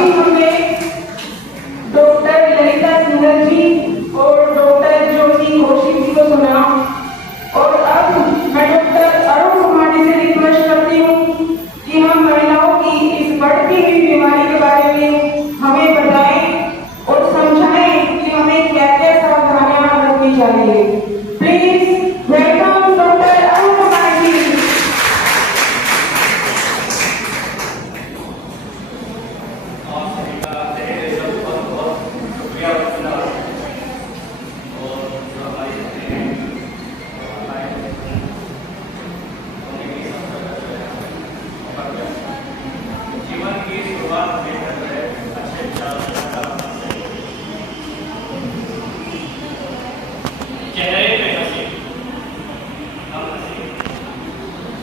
अभी हमने डॉक्टर ललिता सिंघल जी और डॉक्टर ज्योति कौशिक जी को सुना, और अब मैं डॉक्टर अरुण कुमार जी से रिक्वेस्ट करती हूँ कि हम महिलाओं की इस बढ़ती हुई बीमारी के बारे में हमें बताएं और समझाएं कि हमें क्या क्या सावधानियां रखनी चाहिए। Please welcome doctor Arun Kumar ji.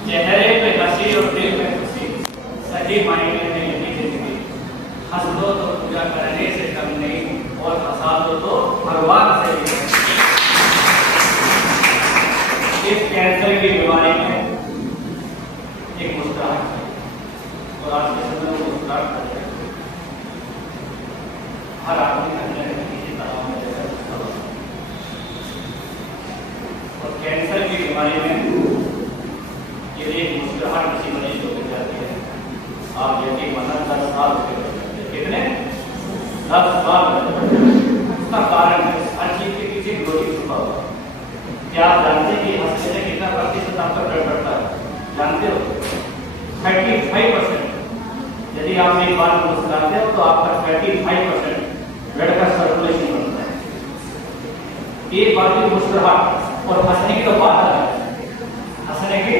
चेहरे पे हंसी और दिल में खुशी, सही मायने में यही जिंदगी। हंस दो तो पूजा करने से कम नहीं, और हंसा दो तो भगवान से भी नहीं। इस कैंसर की बीमारी में एक मुस्कुराहट है, और आज के समय में मुस्कुराहट कर रहे हैं। हर आदमी अंदर किसी तरह में और कैंसर की बीमारी में यदि एक मुस्कुराहट किसी मरीज को मिल जाती है, आप यकीन माना 10 साल कितने 10 साल। उसका कारण है हर चीज के पीछे लॉजिक छुपा हुआ। क्या आप जानते हैं कि हंसने से कितना प्रतिशत आपका ब्लड बढ़ता है? जानते हो? 35%। यदि आप एक बार मुस्कुराते हो तो आपका 35% ब्लड का सर्कुलेशन बढ़ता है। एक बार की मुस्कुराहट और हंसने की तो बात अलग है। हंसने की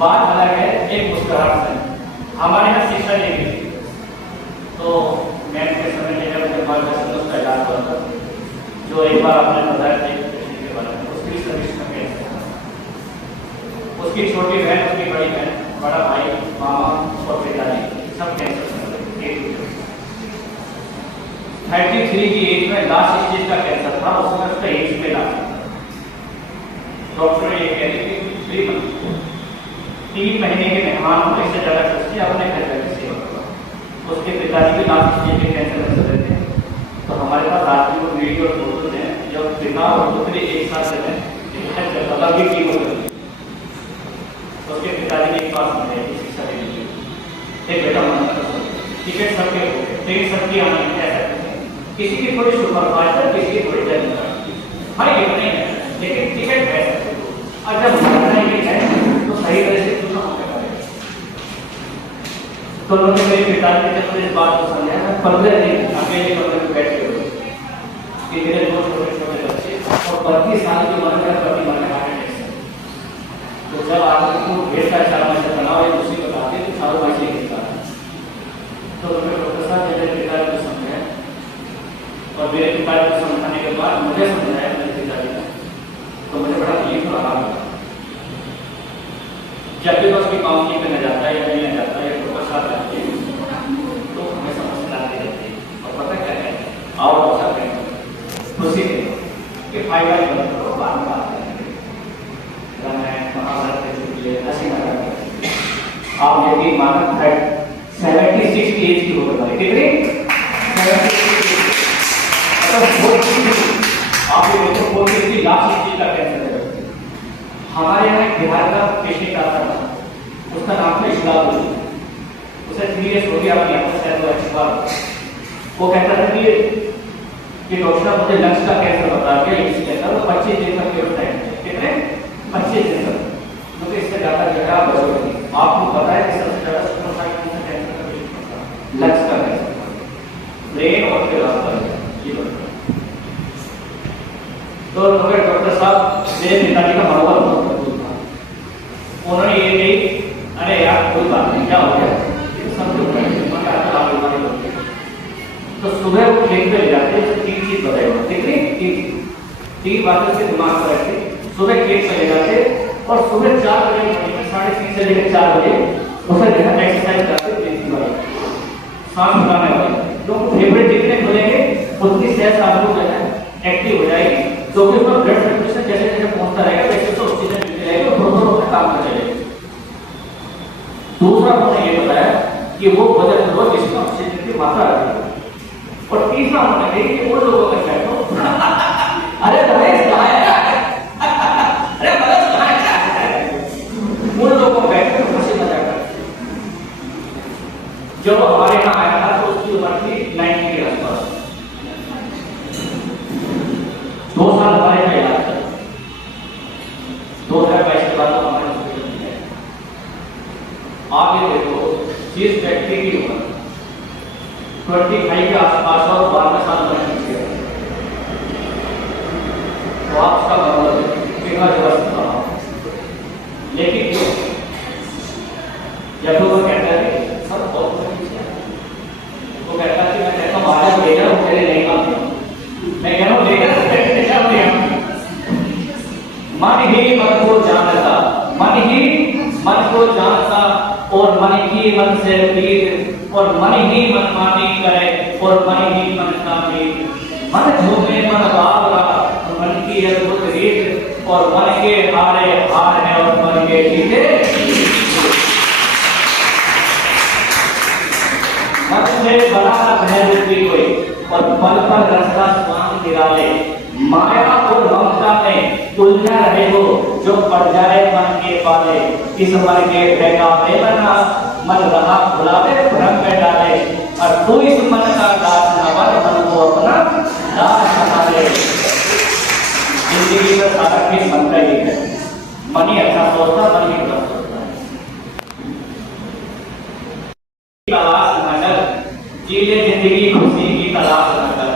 बात अलग है, एक मुस्कुराहट से। हमारे यहाँ शिक्षा दी गई थी, तो मैं के समय में जब मुझे मार्गदर्शन उसका इलाज हुआ था, जो एक बार आपने बताया था के बारे में, उसकी सर्विस में कैसे उसकी छोटी बहन, उसकी बड़ी बहन, बड़ा भाई, मामा और पिताजी सब कैंसर से मरे। 33 की एज में लास्ट स्टेज का कैंसर था, उसमें उसका एज में लास्ट डॉक्टर ने ये कह दी कि 3 महीने के मेहमान को इससे ज्यादा खर्चे अपने घर जाकर सेवा करो। उसके पिताजी भी लास्ट स्टेज के कैंसर में चल रहे थे, तो हमारे पास आज भी वो वीडियो और फोटोज हैं जब पिता और पुत्री एक साथ चले, अलग ही टीम होती। उसके पिताजी ने एक बात समझाई शिक्षा देने के लिए, एक बेटा मन टिकट सबके हो गए, ट्रेन सबकी आनी है, किसी की थोड़ी सुपरफास्ट है, किसी की थोड़ी जल्द हर एक नहीं है, लेकिन टिकट है। और जब मरना ही है तो सही तरह से क्यों ना होकर करें। तो उन्होंने मेरे पिताजी ने जब इस बात को समझाया, 15 दिन अकेले कमरे में बैठ के कि मेरे 2 छोटे छोटे बच्चे और 32 साल की उम्र में पति मरने वाले हैं। तो जब आपको ढेर का 4 महीने तनाव है, दूसरी बताते हैं तो चारों महीने निकलता है। तो उन्होंने डॉक्टर साहब मेरे पिताजी को समझाया, और मेरे पिताजी को समझाने के बाद मुझे समझाया मेरे पिताजी ने, तो मुझे बड़ा यकीन और आराम लगा। जब भी उसकी काउंसलिंग करने जाता है या नहीं जाता है, डॉक्टर साहब रहते हैं तो हमें समझ आती रहती है। और पता क्या है, आओ डॉक्टर साहब कहेंगे उसी के फायदा बंद करो, बाद में बात करेंगे। महाभारत के लिए हंसी मजाक आप यकीन माना 76 की एज की हो गई, कितनी 76। आप ये देखो 43 लास्ट स्टेज का कैंसर है। हमारे यहाँ एक बिहार का पेशेंट आता था, उसका नाम था इस्लाम। उसे 3 इयर्स हो गया, आप यहाँ शायद वो एक्सपर्ट। वो कहता था कि डॉक्टर साहब मुझे लंग्स का कैंसर बता दिया, इस कैंसर वो 25 दिन तक के टाइम कितने 25 दिन तक, क्योंकि इससे ज्यादा जगह आप बचोगे। आपको पता है कि सबसे ज्यादा सुपरसाइड कौन सा कैंसर का पेशेंट होता है? लंग्स का कैंसर, ब्रेन और फिर आपका ये होता है। तो डॉक्टर साहब मेरे पिताजी का मनोबल बहुत मजबूत था। उन्होंने ये कही, अरे यार कोई बात नहीं, क्या हो गया, तो सुबह वो खेत में ले जाते तो 3 चीज बताएगा, कितनी 3 बातें से दिमाग पर रखते। सुबह खेत में ले जाते और सुबह 4 बजे 3:30 से लेकर 4 बजे उसे देखा एक्सरसाइज करते, सांस फुलाने वाले। तो फेवरेट जितने खुलेंगे उतनी सेहत आपको जो है एक्टिव हो जाएगी, क्योंकि उसमें ब्लड सर्कुलेशन जैसे जैसे पहुंचता रहेगा वैसे तो ऑक्सीजन मिलती रहेगी और थोड़ा काम कर चलेगा। दूसरा उन्होंने ये बताया कि वो वजन लो जिसमें ऑक्सीजन इसकी मात्रा आती है। और तीसरा होना चाहिए कि उन लोगों में बैठो अरे रमेश कहाँ है अरे मदद कहाँ है, उन लोगों में बैठे तो हंसी मजाक करते। जब हमारे यहाँ आया था तो उसकी उम्र थी 90 के आसपास, 2 साल हमारे यहाँ इलाज था। 2022 के बाद तो हमारे हॉस्पिटल में है। आगे देखो जिस व्यक्ति की उम्र 25 के आसपास और 12 साल तक की है, तो आपका मतलब कितना जबरदस्त था। लेकिन जब वो कहता है सर बहुत वो कहता है कि मैं कहता हूँ आज लेकर वो तेरे नहीं काम, मैं कह रहा हूँ लेकर मन ही मन को जानता, मन ही मन को जानता और मन ही मन से पीर, और मन ही मन मानी करे और मन ही मन का मीर। मन झूमे मन बावरा मन की अद्भुत रीत, और मन के हारे हार है और मन के जीते। मन से बड़ा भय भी कोई, और पल पल रसदा स्वांग निराले। माया और ममता में उलझा रहे हो जो पड़ जाए मन के पाले। इस मन के बहकावे बना मन रहा भुलावे भ्रम में डाले, और तू इस मन का दास न बन मन को अपना दास बना ले। जिंदगी में सारा के मन का ही है, मन ही अच्छा सोचता, मन ही बुरा सोचता है। तलाश न कर, जी ले जिंदगी खुशी की तलाश न कर,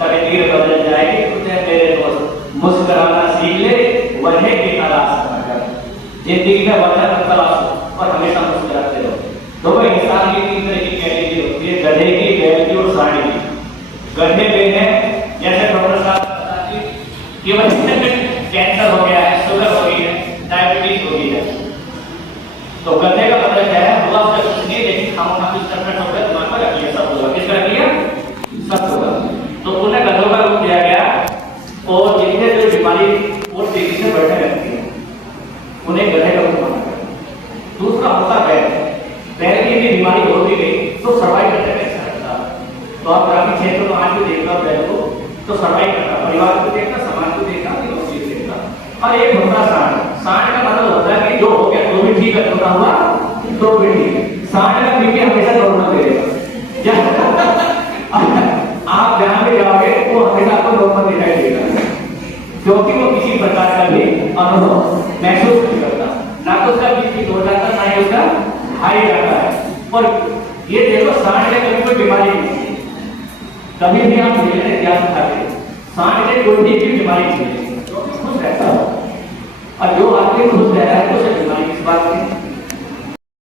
तकदीर बदल जाएगी तुझे तेरे दोस्त। मुस्कुराना सीख ले वजह की तलाश न कर, जिंदगी में वजह मत तलाश और हमेशा मुस्कुराते रहो। तो वह इंसान की 3 तरह की कैटेगरी होती है, गधे की, बैल की और सांड की। गधे पे है जैसे डॉक्टर साहब बताते हैं कि वह कैंसर हो गया है, शुगर हो गई है, डायबिटीज हो गई है। तो गधे का मतलब क्या है, हुआ उसका कुछ नहीं, लेकिन खामोखा कुछ करना होगा, दिमाग में रखिए सब होगा। किस तरह किया सब होगा। तो उन्हें गधों का रूप दिया गया, और जितने जो बीमारी वो तेजी से बढ़ने लगती है उन्हें गधे का रूप माना गया। दूसरा होता बैल, बैल की भी बीमारी होती गई तो सर्वाइव करने में अच्छा लगता। तो आप ग्रामीण क्षेत्र में आज भी देखना बैल को तो सर्वाइव करता, परिवार को देखना, समाज को देखना, चीज देखना। और एक होता सांड, सांड का मतलब होता है कि जो हो गया तो भी ठीक है, छोटा हुआ तो भी ठीक। सांड का बीपी हमेशा नॉर्मल रहेगा। आप जहां भी जाओगे वो हमेशा आपको नॉर्मल दिखाई देगा, क्योंकि वो किसी प्रकार का भी अनुभव महसूस नहीं करता, ना तो उसका बीपी लो जाता, ना ही उसका हाई जाता है। और ये देखो सांड के कभी कोई बीमारी नहीं, कभी भी आप लेने क्या खाते सांड के कोई भी बीमारी नहीं, खुश रहता है। और जो आदमी खुश रह रहा है तो बीमारी किस बात की